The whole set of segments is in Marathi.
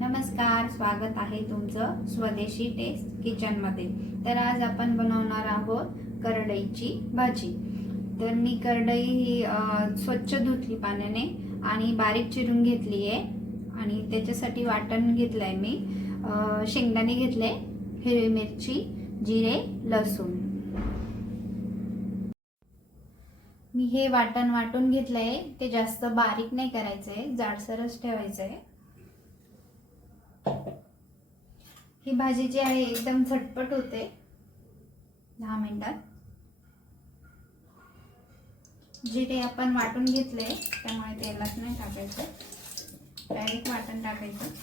नमस्कार, स्वागत आहे तुमचं स्वदेशी टेस्ट किचनमध्ये। तर आज आपण बनवणार आहोत करडईची भाजी। तर मी करडई ही स्वच्छ धुतली पाण्याने आणि बारीक चिरून घेतली आहे आणि त्याच्यासाठी वाटण घेतलंय मी। शेंगदाणे घेतले, हिरवी मिरची, जिरे, लसूण। मी हे वाटण वाटून घेतलंय, ते जास्त बारीक नाही करायचंय, जाडसरच ठेवायचंय। ही भाजी जी आहे एकदम झटपट होते, 10 मिनिटात। जिरे आपण वाटून घेतले, त्यामुळे तेलात नाही टाकायचं, डायरेक्ट वाटण टाकायचं।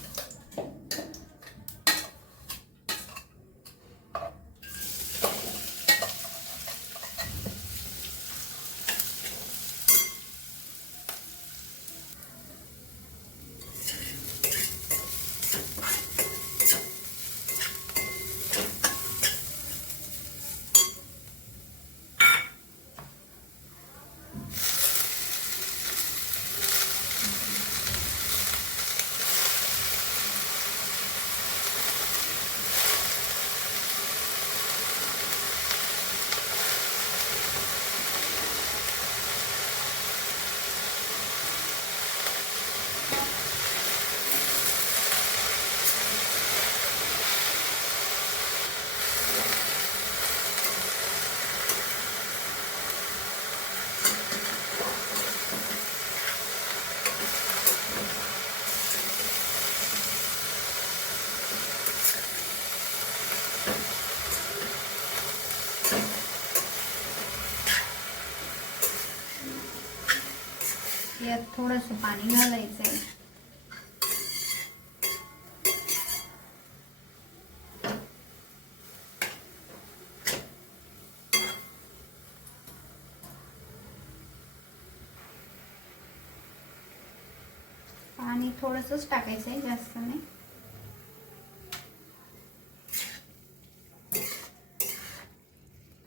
यात थोडंसं पाणी घालायचंय। पाणी थोडंसंच टाकायचंय, जास्त नाही।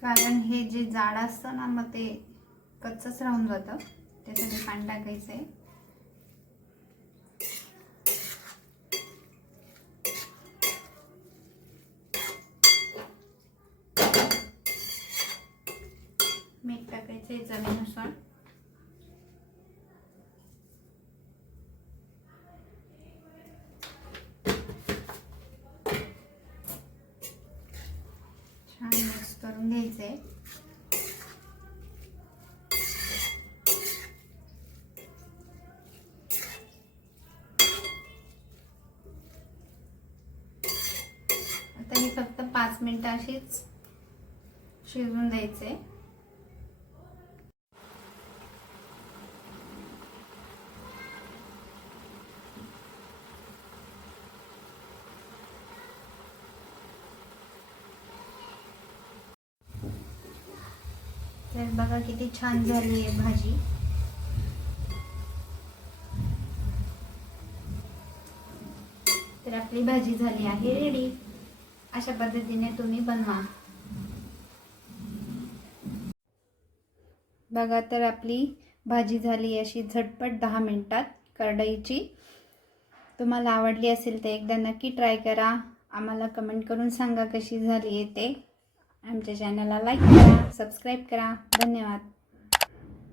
कारण हे जे जाड असतं ना, मग ते कच्चंच राहून जातं, त्यासाठी पाणी टाकायचंय। मीठ टाकायचंय चवीनुसार। छान मिक्स करून घ्यायचंय। आता हे फक्त 5 मिनिटं अशीच शिजवून द्यायचे। तर बघा किती छान झाली आहे भाजी। तर आपली भाजी झाली आहे रेडी। अशा पद्धतीने तुम्ही बनवा। बघा, तर आपली भाजी झाली अशी झटपट 10 मिनिटात करडईची। तुम्हाला आवडली असेल तर एकदा नक्की ट्राय करा। आम्हाला कमेंट करून सांगा कशी झाली आहे ते। आमच्या चॅनलला लाईक करा, सबस्क्राईब करा। धन्यवाद।